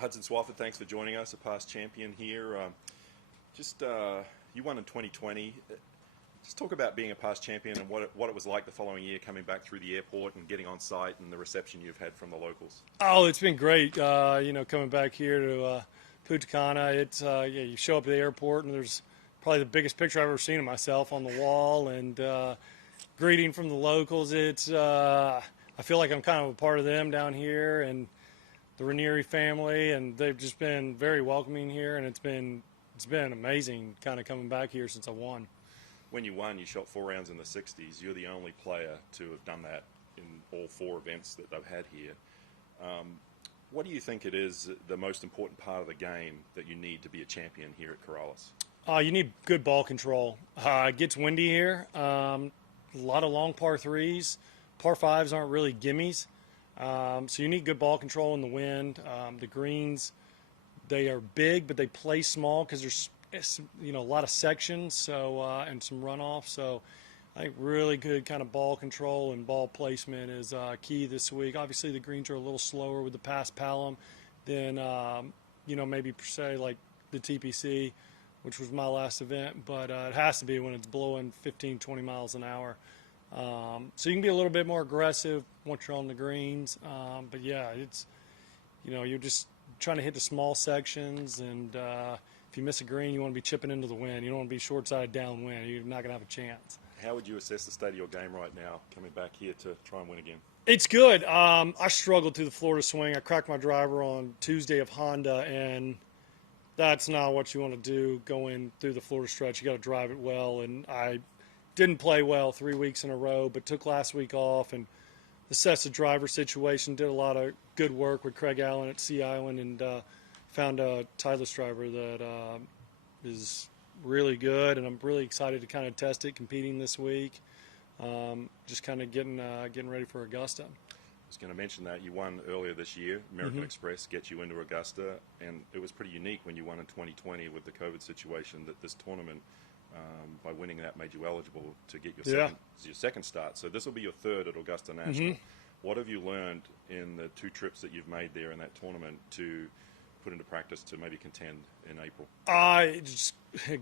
Hudson Swafford, thanks for joining us, a past champion here. You won in 2020. Just talk about being a past champion and what it was like the following year, coming back through the airport and getting on site and the reception you've had from the locals. Oh, it's been great. Coming back here to Puntacana, you show up at the airport and there's probably the biggest picture I've ever seen of myself on the wall, and greeting from the locals. I feel like I'm kind of a part of them down here, and the Ranieri family, and they've just been very welcoming here, and it's been amazing kind of coming back here since I won. When you won, you shot 4 rounds in the 60s. You're the only player to have done that in all 4 events that they've had here. What do you think it is the most important part of the game that you need to be a champion here at Corrales? You need good ball control. It gets windy here. A lot of long par 3s. Par 5s aren't really gimmies. So you need good ball control in the wind. The greens, they are big, but they play small because there's a lot of sections, so and some runoff. So I think really good kind of ball control and ball placement is key this week. Obviously the greens are a little slower with the past Palom than maybe per se like the TPC, which was my last event, but it has to be when it's blowing 15-20 miles an hour. So you can be a little bit more aggressive once you're on the greens, but yeah, you're just trying to hit the small sections, and if you miss a green, you want to be chipping into the wind. You don't want to be short-sided downwind. You're not going to have a chance. How would you assess the state of your game right now, coming back here to try and win again? It's good. I struggled through the Florida swing. I cracked my driver on Tuesday of Honda, and that's not what you want to do going through the Florida stretch. You got to drive it well, and I didn't play well 3 weeks in a row, but took last week off and assessed the driver situation, did a lot of good work with Craig Allen at Sea Island, and found a Titleist driver that is really good, and I'm really excited to kind of test it, competing this week. Just kind of getting ready for Augusta. I was going to mention that you won earlier this year. American Express gets you into Augusta, and it was pretty unique when you won in 2020 with the COVID situation that this tournament, by winning that, made you eligible to get your second start. So this will be your third at Augusta National. What have you learned in the 2 trips that you've made there in that tournament to put into practice to maybe contend in April? Just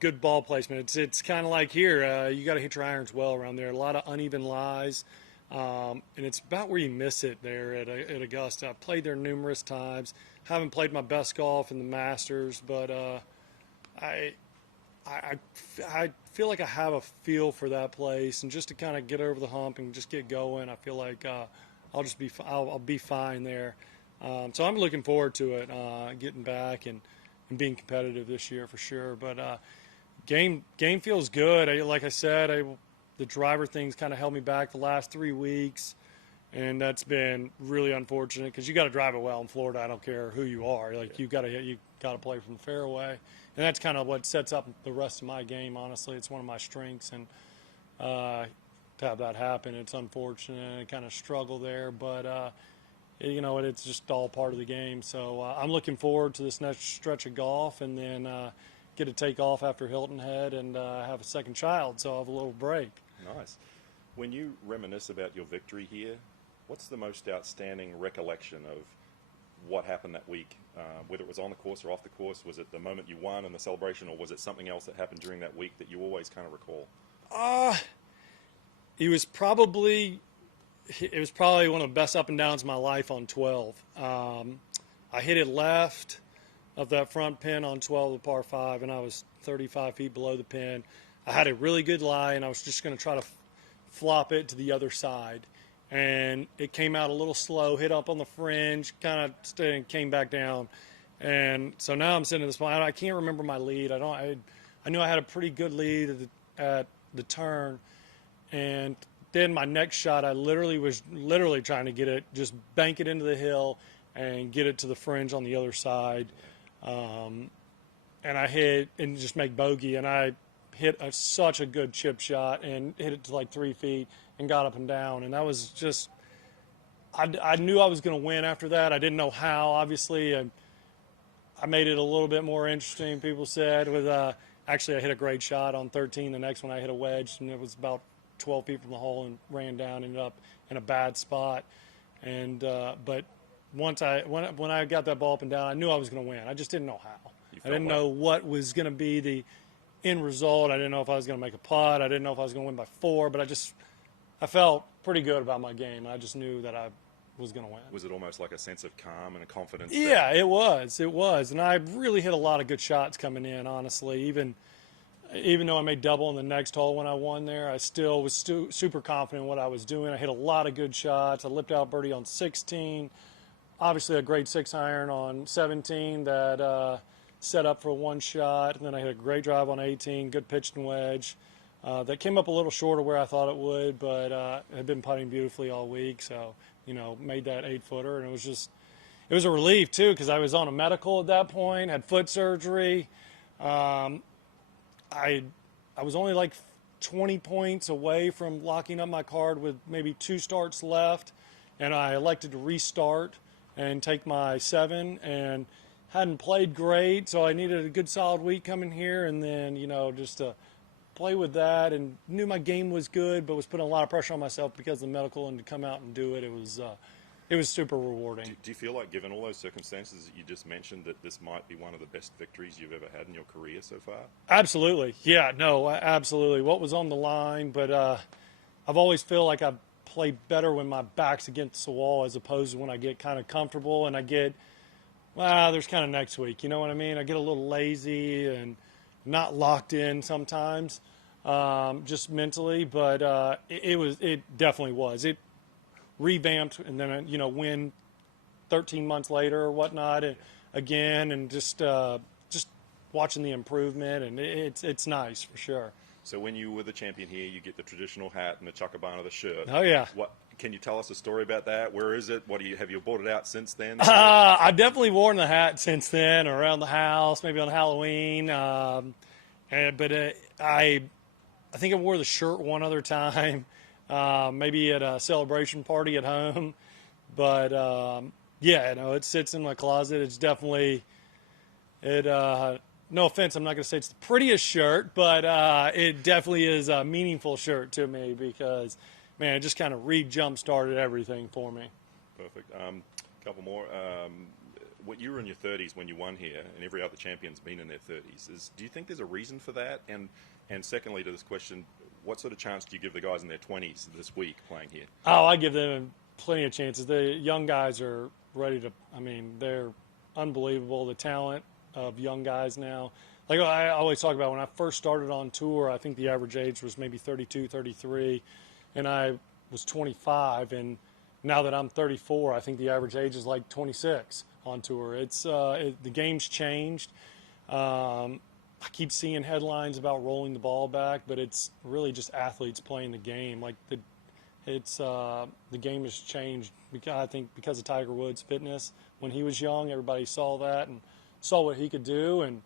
good ball placement. It's kind of like here. You got to hit your irons well around there. A lot of uneven lies, and it's about where you miss it there at Augusta. I've played there numerous times. Haven't played my best golf in the Masters, but I feel like I have a feel for that place, and just to kind of get over the hump and just get going, I feel like I'll be fine there. So I'm looking forward to it, getting back and being competitive this year for sure. But game feels good. Like I said, the driver thing's kind of held me back the last 3 weeks, and that's been really unfortunate because you got to drive it well in Florida. I don't care who you are. Like you got to play from the fairway, and that's kind of what sets up the rest of my game. Honestly, it's one of my strengths, and to have that happen, it's unfortunate. I kind of struggle there, but it's just all part of the game. So I'm looking forward to this next stretch of golf, and then get to take off after Hilton Head and have a second child, so I'll have a little break. Nice. When you reminisce about your victory here, what's the most outstanding recollection of what happened that week? Whether it was on the course or off the course, was it the moment you won and the celebration, or was it something else that happened during that week that you always kind of recall? It was probably one of the best up and downs of my life on 12. I hit it left of that front pin on 12 of the par 5, and I was 35 feet below the pin. I had a really good lie, and I was just going to try to flop it to the other side. And it came out a little slow, hit up on the fringe, kind of stayed and came back down. And so now I'm sitting in this point. I can't remember my lead. I knew I had a pretty good lead at the turn, and then my next shot, I was trying to get it, just bank it into the hill and get it to the fringe on the other side. And I hit and just make bogey, and I hit such a good chip shot and hit it to like 3 feet and got up and down. And that was just, I knew I was going to win after that. I didn't know how, obviously. I made it a little bit more interesting, people said. Actually, I hit a great shot on 13. The next one I hit a wedge, and it was about 12 feet from the hole and ran down, ended up in a bad spot. And but when I got that ball up and down, I knew I was going to win. I just didn't know how. I didn't know what was going to be the end result. I didn't know if I was going to make a putt. I didn't know if I was going to win by 4, but I felt pretty good about my game. I just knew that I was going to win. Was it almost like a sense of calm and a confidence? Yeah, it was. It was. And I really hit a lot of good shots coming in, honestly. Even though I made double in the next hole when I won there, I still was super confident in what I was doing. I hit a lot of good shots. I lipped out birdie on 16. Obviously a great 6-iron on 17 that set up for one shot. And then I hit a great drive on 18, good pitch and wedge. That came up a little short of where I thought it would, but had been putting beautifully all week. So, made that 8-footer. And it was a relief, too, because I was on a medical at that point, had foot surgery. I was only like 20 points away from locking up my card with maybe 2 starts left, and I elected to restart and take my 7, and hadn't played great, so I needed a good solid week coming here, and then, just to play with that, and knew my game was good, but was putting a lot of pressure on myself because of the medical, and to come out and do it, it was super rewarding. Do you feel like, given all those circumstances that you just mentioned, that this might be one of the best victories you've ever had in your career so far? Absolutely. Yeah, no, absolutely. What was on the line, but I've always feel like I play better when my back's against the wall as opposed to when I get kind of comfortable and I get, there's kind of next week. You know what I mean? I get a little lazy and not locked in sometimes, just mentally, but it definitely was. It revamped, and then win 13 months later or whatnot, and again, and just watching the improvement, and it's nice for sure. So when you were the champion here, you get the traditional hat and the Chacabana, the shirt. Oh yeah. What can you tell us a story about that? Where is it? Have you bought it out since then? I've definitely worn the hat since then, around the house, maybe on Halloween. But I think I wore the shirt one other time. Maybe at a celebration party at home, but it sits in my closet. It's definitely no offense, I'm not going to say it's the prettiest shirt, but it definitely is a meaningful shirt to me because, man, it just kind of jump started everything for me. Perfect. Couple more. You were in your 30s when you won here, and every other champion's been in their 30s. Do you think there's a reason for that? And secondly to this question, what sort of chance do you give the guys in their 20s this week playing here? Oh, I give them plenty of chances. The young guys are ready to, they're unbelievable, the talent of young guys now. Like I always talk about when I first started on tour, I think the average age was maybe 32, 33, and I was 25, and now that I'm 34, I think the average age is like 26 on tour. The game's changed. I keep seeing headlines about rolling the ball back, but it's really just athletes playing the game. Like the game has changed I think because of Tiger Woods' fitness. When he was young, everybody saw that and saw what he could do, and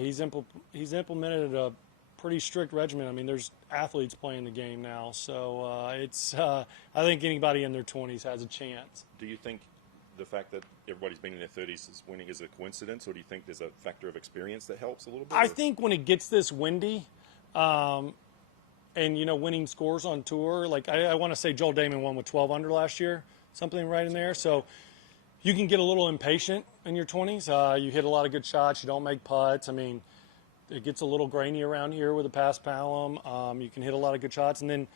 he's implemented a pretty strict regimen. There's athletes playing the game now, so I think anybody in their 20s has a chance. Do you think the fact that everybody's been in their 30s is winning is a coincidence, or do you think there's a factor of experience that helps a little bit? I think when it gets this windy, and winning scores on tour, like I want to say Joel Damon won with 12 under last year, something right in there. So you can get a little impatient in your 20s. You hit a lot of good shots. You don't make putts. It gets a little grainy around here with a pass palm. You can hit a lot of good shots, and then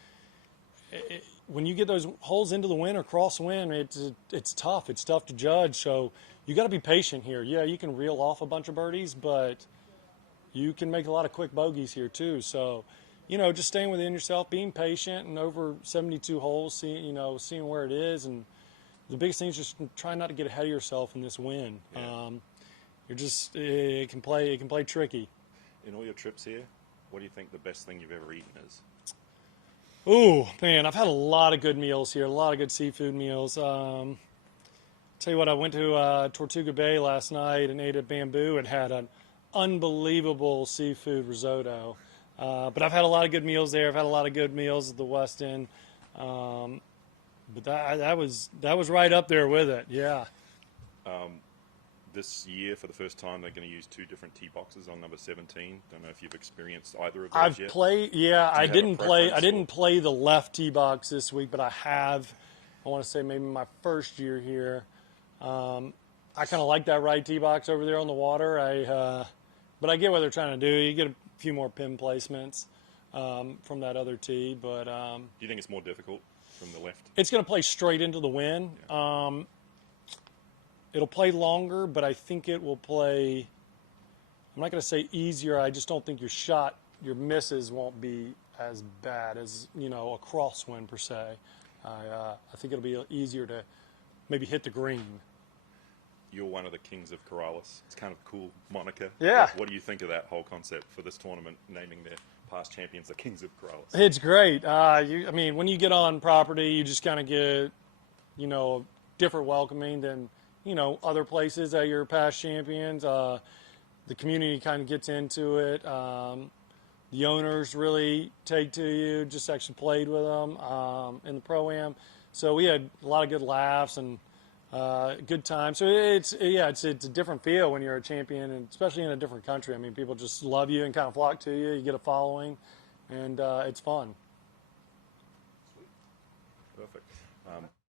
when you get those holes into the wind or crosswind, it's tough. It's tough to judge. So you got to be patient here. Yeah, you can reel off a bunch of birdies, but you can make a lot of quick bogeys here too. So, just staying within yourself, being patient, and over 72 holes, seeing where it is. And the biggest thing is just try not to get ahead of yourself in this wind. Yeah. It can play tricky. In all your trips here, what do you think the best thing you've ever eaten is? Oh, man, I've had a lot of good meals here, a lot of good seafood meals. Tell you what, I went to Tortuga Bay last night and ate at Bamboo and had an unbelievable seafood risotto. But I've had a lot of good meals there. I've had a lot of good meals at the West End. But that was right up there with it, yeah. This year, for the first time, they're going to use 2 different tee boxes on number 17. Don't know if you've experienced either of those I've yet. played, yeah. I didn't play the left tee box this week, but I have. I want to say maybe my first year here. I kind of like that right tee box over there on the water. But I get what they're trying to do. You get a few more pin placements from that other tee. But do you think it's more difficult from the left? it's going to play straight into the wind. Yeah. It'll play longer, but I think it will play, I'm not going to say easier. I just don't think your misses won't be as bad as, a crosswind per se. I think it'll be easier to maybe hit the green. You're one of the kings of Corrales. It's kind of a cool moniker. Yeah. What do you think of that whole concept for this tournament, naming their past champions the kings of Corrales? It's great. When you get on property, you just kind of get, a different welcoming than, other places that you're past champions. The community kind of gets into it. The owners really take to you. Just actually played with them in the Pro-Am. So we had a lot of good laughs and good time. So it's a different feel when you're a champion, and especially in a different country. I mean, people just love you and kind of flock to you. You get a following, and it's fun. Perfect.